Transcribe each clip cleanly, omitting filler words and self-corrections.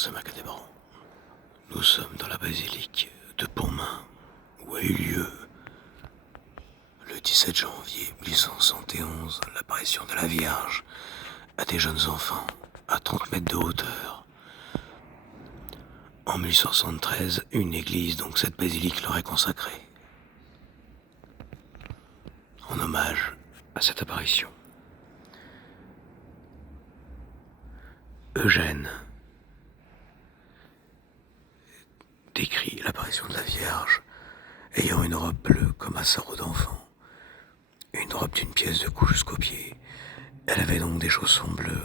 c'est Macadébran. Nous sommes dans la basilique de Pontmain, où a eu lieu, le 17 janvier 1871, l'apparition de la Vierge à des jeunes enfants à 30 mètres de hauteur. En 1873, une église, donc cette basilique, leur est consacrée, en hommage à cette apparition. Eugène décrit l'apparition de la Vierge ayant une robe bleue comme un sarrau d'enfant, une robe d'une pièce de cou jusqu'aux pieds. Elle avait donc des chaussons bleus,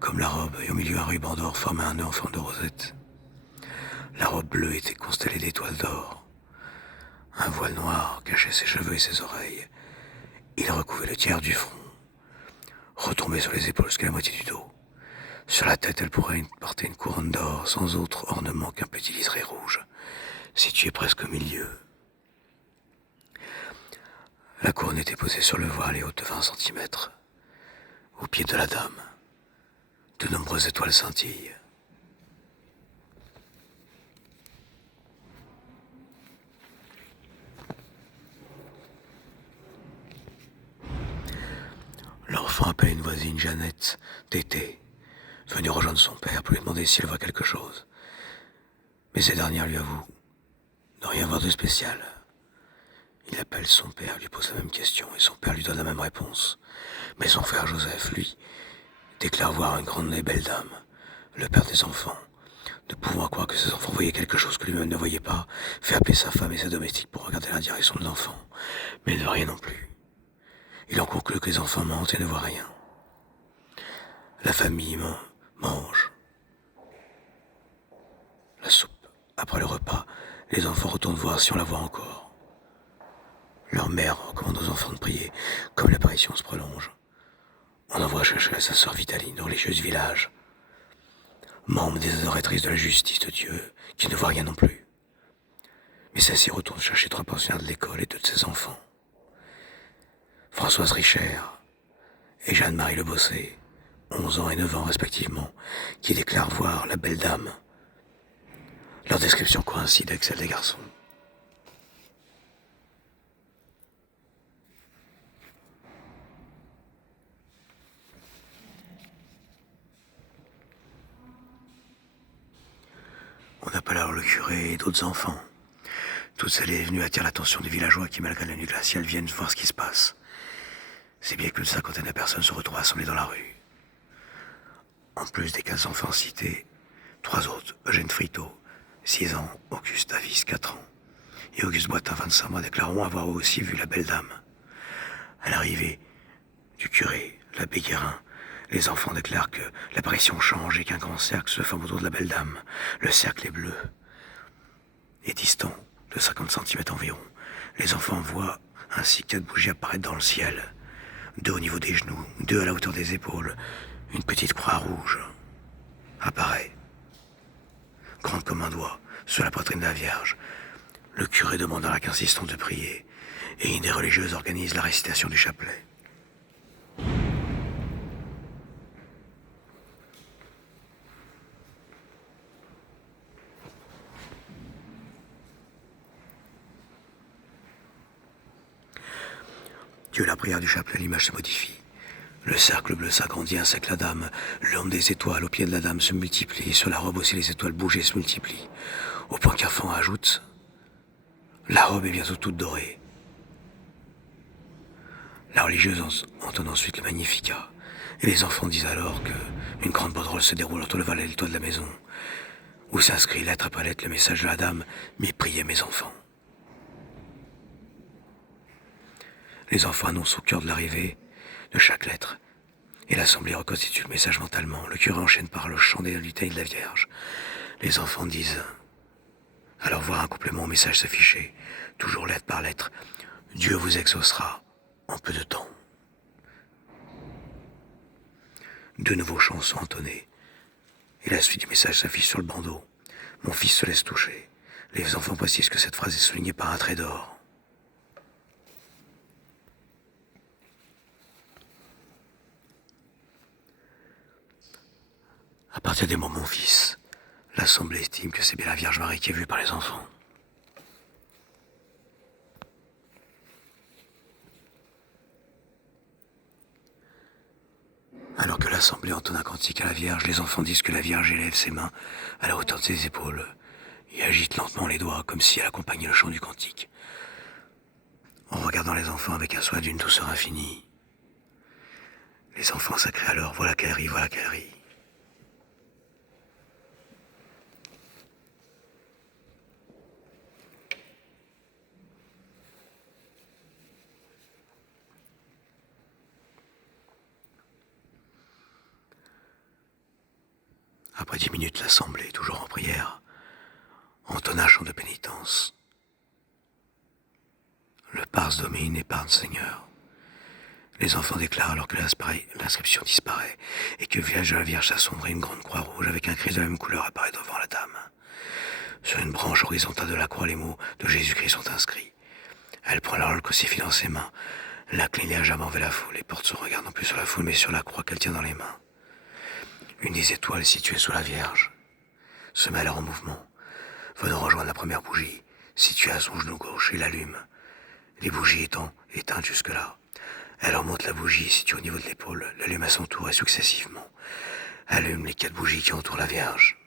comme la robe, et au milieu un ruban d'or formait un nœud en forme de rosette. La robe bleue était constellée d'étoiles d'or. Un voile noir cachait ses cheveux et ses oreilles. Il recouvrait le tiers du front, retombait sur les épaules jusqu'à la moitié du dos. Sur la tête, elle pourrait porter une couronne d'or, sans autre ornement qu'un petit liseré rouge, situé presque au milieu. La couronne était posée sur le voile et haute de 20 centimètres. Au pied de la dame, de nombreuses étoiles scintillent. L'enfant appelle une voisine, Jeannette, Tété, venue rejoindre son père pour lui demander si elle voit quelque chose. Mais cette dernière lui avoue ne rien voir de spécial. Il appelle son père, lui pose la même question, et son père lui donne la même réponse. Mais son frère Joseph, lui, déclare voir une grande et belle dame, le père des enfants. Ne pouvant croire que ses enfants voyaient quelque chose que lui-même ne voyait pas, fait appeler sa femme et ses domestiques pour regarder la direction de l'enfant, mais il ne voit rien non plus. Il en conclut que les enfants mentent et ne voient rien. La famille mange la soupe. Après le repas, les enfants retournent voir si on la voit encore. Leur mère recommande aux enfants de prier, comme l'apparition se prolonge. On envoie chercher sa sœur Vitaline, religieuse du village, membre des adoratrices de la justice de Dieu, qui ne voit rien non plus. Mais celle-ci retourne chercher 3 pensionnaires de l'école et 2 de ses enfants. Françoise Richer et Jeanne-Marie Le Bossé, 11 ans et 9 ans respectivement, qui déclarent voir la belle dame. Leur description coïncide avec celle des garçons. On appelle alors le curé et d'autres enfants. Toutes celles venues attirent l'attention des villageois qui, malgré la nuit glaciale, viennent voir ce qui se passe. C'est bien qu'une cinquantaine de personnes se retrouvent assemblées dans la rue. En plus des 15 enfants cités, 3 autres, Eugène Friteau, 6 ans, Auguste Davis, 4 ans, et Auguste Boitin, 25 mois, déclareront avoir eux aussi vu la belle dame. À l'arrivée du curé, l'abbé Guérin, les enfants déclarent que l'apparition change et qu'un grand cercle se forme autour de la belle dame. Le cercle est bleu et distant de 50 centimètres environ. Les enfants voient ainsi 4 bougies apparaître dans le ciel. 2 au niveau des genoux, 2 à la hauteur des épaules. Une petite croix rouge apparaît, grande comme un doigt, sur la poitrine de la Vierge. Le curé demande avec insistance de prier, et une des religieuses organise la récitation du chapelet. Dieu, la prière du chapelet, l'image se modifie. Le cercle bleu s'agrandit ainsi que la dame. L'homme des étoiles au pied de la dame se multiplie. Sur la robe aussi, les étoiles bougent et se multiplient. Au point qu'un fond ajoute: la robe est bientôt toute dorée. La religieuse entonne ensuite le Magnificat. Et les enfants disent alors qu'une grande banderole se déroule entre le val et le toit de la maison, où s'inscrit lettre après lettre le message de la dame: mais priez mes enfants. Les enfants annoncent au cœur de l'arrivée de chaque lettre, et l'assemblée reconstitue le message mentalement. Le curé enchaîne par le chant des litanies de la Vierge. Les enfants disent alors voir un complément au message s'afficher, toujours lettre par lettre: Dieu vous exaucera en peu de temps. De nouveaux chants sont entonnés, et la suite du message s'affiche sur le bandeau: mon fils se laisse toucher. Les enfants précisent que cette phrase est soulignée par un trait d'or. À partir des moments, mon fils, l'Assemblée estime que c'est bien la Vierge Marie qui est vue par les enfants. Alors que l'Assemblée entonne un cantique à la Vierge, les enfants disent que la Vierge élève ses mains à la hauteur de ses épaules et agite lentement les doigts comme si elle accompagnait le chant du cantique. En regardant les enfants avec un soin d'une douceur infinie, les enfants s'écrient alors « Voilà qu'elle rit, voilà qu'elle rit ». Après 10 minutes, l'Assemblée, toujours en prière, entonne un chant de pénitence. Le pars domine et parle Seigneur. Les enfants déclarent alors que l'inscription disparaît et que le village de la Vierge s'assombrit, une grande croix rouge avec un Christ de la même couleur apparaît devant la dame. Sur une branche horizontale de la croix, les mots de Jésus-Christ sont inscrits. Elle prend alors le crucifix dans ses mains, l'incline légèrement vers la foule et porte son regard non plus sur la foule mais sur la croix qu'elle tient dans les mains. Une des étoiles située sous la Vierge se met alors en mouvement, venant rejoindre la première bougie, située à son genou gauche, et l'allume, les bougies étant éteintes jusque-là. Elle remonte la bougie située au niveau de l'épaule, l'allume à son tour et successivement allume les 4 bougies qui entourent la Vierge.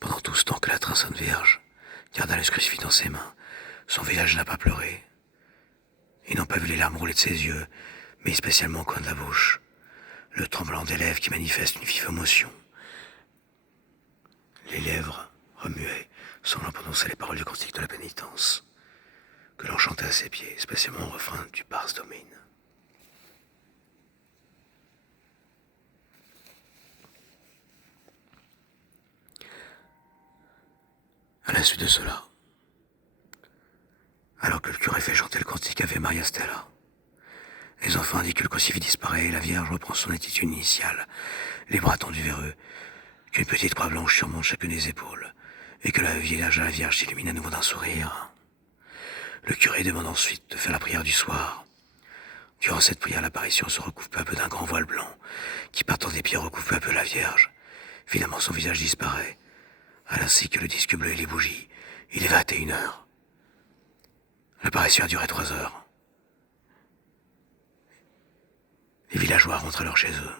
Pendant tout ce temps que la très sainte Vierge garda le crucifix dans ses mains, son visage n'a pas pleuré. Ils n'ont pas vu les larmes rouler de ses yeux, mais spécialement au coin de la bouche, le tremblement des lèvres qui manifeste une vive émotion. Les lèvres remuaient, semblant prononcer les paroles du cantique de la pénitence, que l'on chantait à ses pieds, spécialement au refrain du Pars Domine. À la suite de cela, alors que le curé fait chanter le cantique Ave Maria Stella, les enfants indiquent que le crucifix disparaît et la Vierge reprend son attitude initiale, les bras tendus vers eux, qu'une petite croix blanche surmonte chacune des épaules, et que le visage de la Vierge s'illumine à nouveau d'un sourire. Le curé demande ensuite de faire la prière du soir. Durant cette prière, l'apparition se recouvre peu à peu d'un grand voile blanc, qui partant des pieds recouvre peu à peu la Vierge. Finalement, son visage disparaît, ainsi que le disque bleu et les bougies. Il est 21h. L'apparition a duré 3 heures. Les villageois rentrent alors chez eux.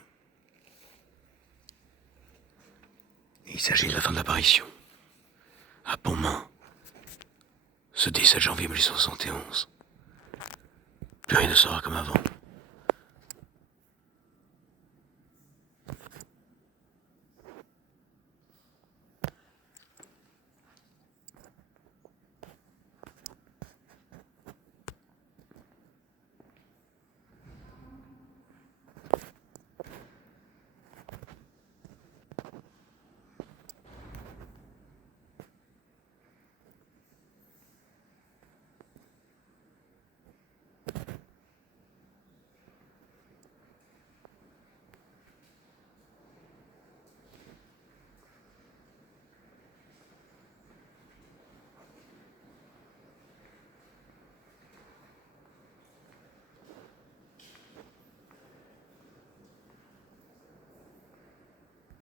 Il s'agit de la fin de l'apparition. À Pontmain, ce 17 janvier 1871. Plus rien ne sera comme avant.